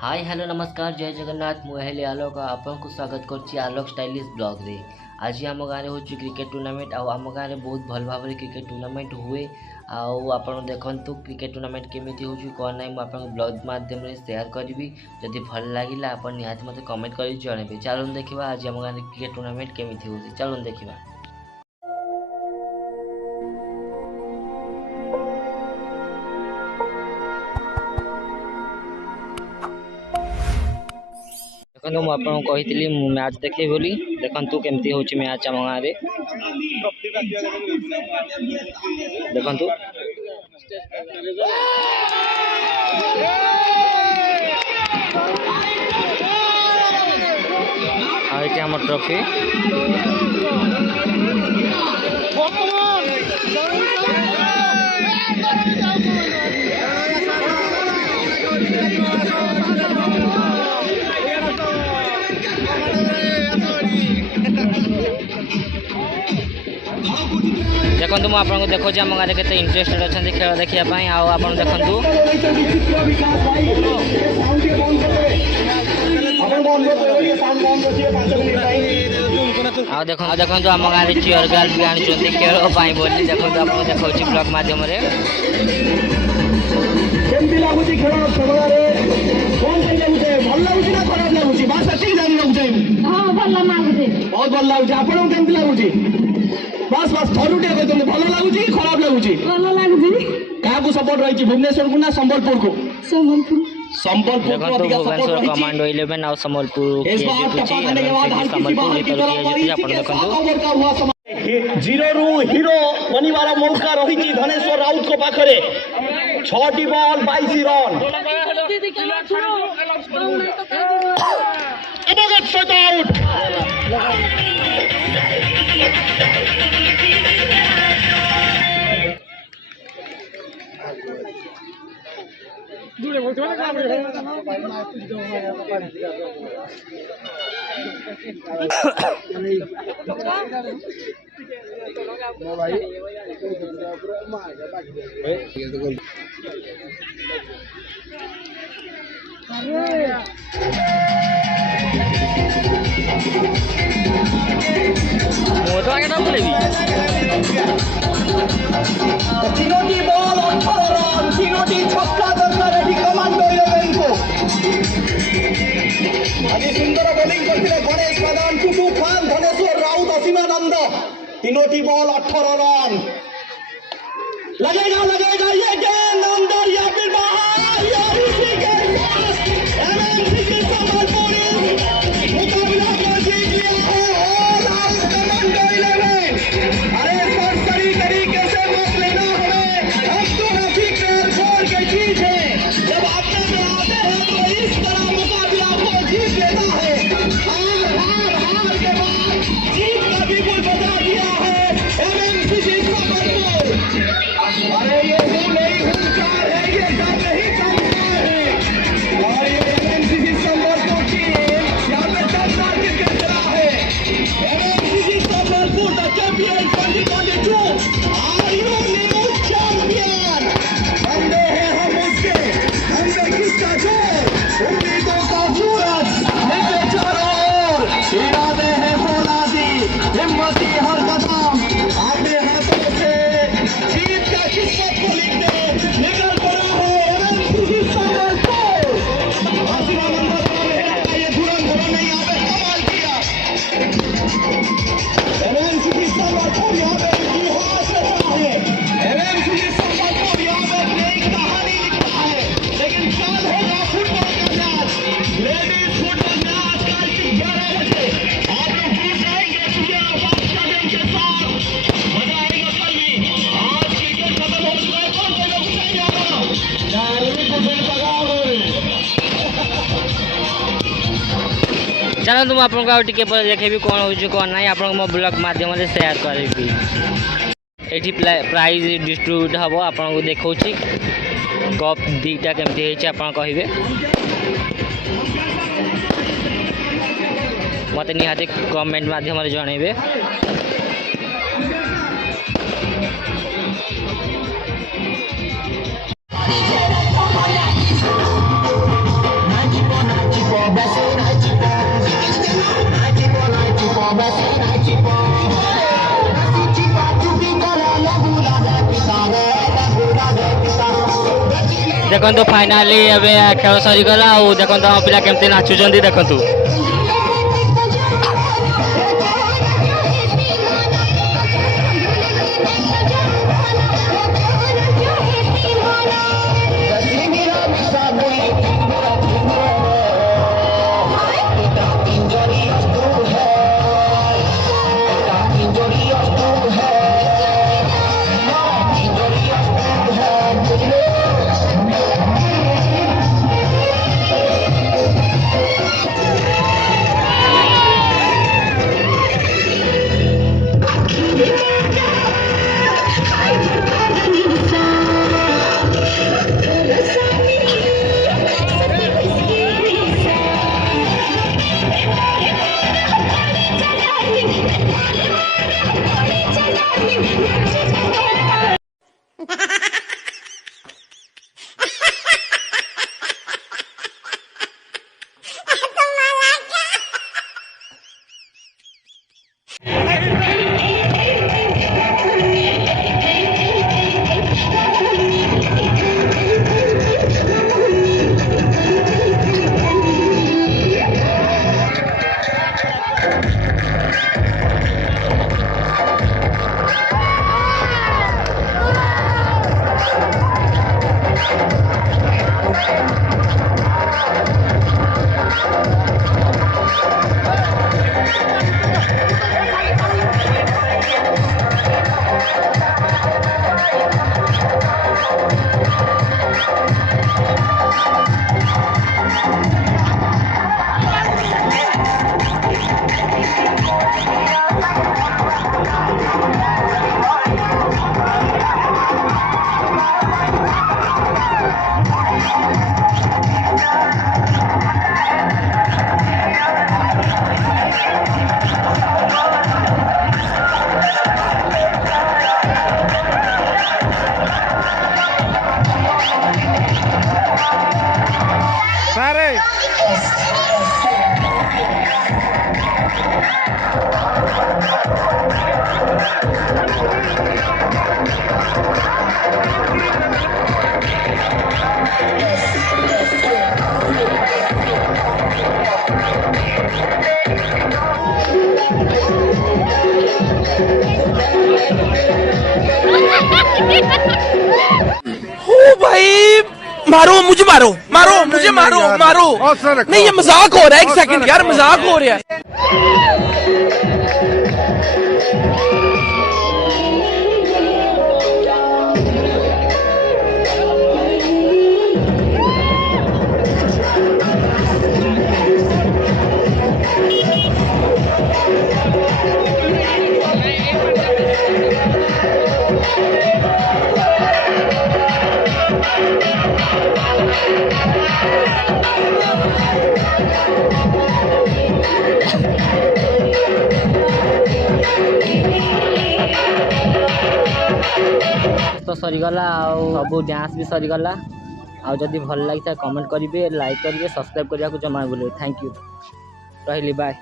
Hi hello नमस्कार जय जगन्नाथ मुझे आलोक आपन को स्वागत करछि आलोक स्टाइलिश ब्लॉग रे। आज आम गाँव हो क्रिकेट टूर्नामेंट आम गाँव में बहुत भल भाव क्रिकेट टूर्नामेंट हुए आपन देखंतु क्रिकेट टूर्नामेंट केमिति हो कौन ना मुझे ब्लॉग माध्यम शेयर करी। जदि भल लगे आप निहाती मत कमेंट कर जनइबे। चलून देखा आज आम गाँव क्रिकेट टूर्नामेंट केमिति हो। चलून देखा देखो मुझे कही मैच देखे बोली देखु केमती हूँ मैच आम गाँव में देखु आम ट्रॉफी देखो मुझे देखो आम गाँव के इंटरेस्टेड अच्छा खेल देखापी आप देखु देखो आम गाँव में चेयर गर्ल भी आनी खेल बोली देखो आप देखा ब्लॉग मध्यम बहुत भल लगुच आपको केमती लगुच बस बस थरुटे कहते भल लगुच खराब लगुच क्या सपोर्ट रही भुवनेश्वर को ना संबलपुर को भुवनेश्वर कमांडो 11 और संबलपुर जीरो रु हीरो बनिवार मौका रही धनेश्वर राउत को पाखरे 6 बॉल 22 रन सुंदर बोलिंग करते गणेश प्रधान टुटू खान धनेश्वर राउत असीमानंद तीनोटी बॉल 18 रन लगेगा ये गेंद अंदर या फिर बाहर या इसी के पास एमएनसीसी संबलपुर मुकाबला कर जीत लिया है ऑल कमांडो 11। अरे सरसरी तरीके से मत लेना हमें हम तो नसीब पे छोड़ के जीत है जब आपने में आते हैं तो इस तरह मुकाबला को जीत लेना है। हार के बाद जीत का भी कुछ बता दिया है एमएनसीसी संबलपुर। अरे ये हूँ नहीं हुनकार है ये सब नहीं समझा है और ये एमएनसीसी संबलपुर की यहाँ पे 10 साल क्रिकेट चला है MNCC Sambalpur the champion 2022 are you new champion. बंदे हैं हम उसके हम पे किसका जोर उम्मीदों का सूरज मेरे चारों ओर इरादे हैं फौलादी हिम्मती हर कदम आगे हाथों से जीत का किस्मत को लिखने निकल पड़ा है एमएनसीसी संबलपुर। असीमानंद ये धुरंधर ने यहाँ पे कमाल किया एमएनसीसी संबलपुर यहाँ पे इतिहास रचा है एमएनसीसी संबलपुर यहाँ पे नई कहानी लिखता है। लेकिन कल होगा फुटबॉल का मैच लेडीज फुटबॉल मैच कल 11 बजे आप लोग जुड़ जाएंगे सुबह बादशाह के साथ मजा आएगा कल भी। आज क्रिकेट खत्म हो चुका है कौन कोई लोग उठाएंगे चलो तुम आप देखे कौन हो कौन ना आप मो ब्लॉग मध्यम शेयर करी। ये प्राइज डिस्ट्रीब्यूट हम आपको देखा कप दीटा केमती आप कहे मत निहाती कमेंट मध्यम जनइबे। देखो फाइनाली एबे खेल सरीगला और देखो आम पिला केमती नाचुंट देखु। ओ भाई मारो मुझे, मारो मारो मुझे, मारो मारो। नहीं ये मजाक हो रहा है, एक सेकंड यार, मजाक हो रहा है। तो सरीगला सब डांस भी सरीगला। आदि भल लगी था कमेंट करेंगे, लाइक करेंगे, सब्सक्राइब करने को जमा भूल। थैंक यू, रही बाय।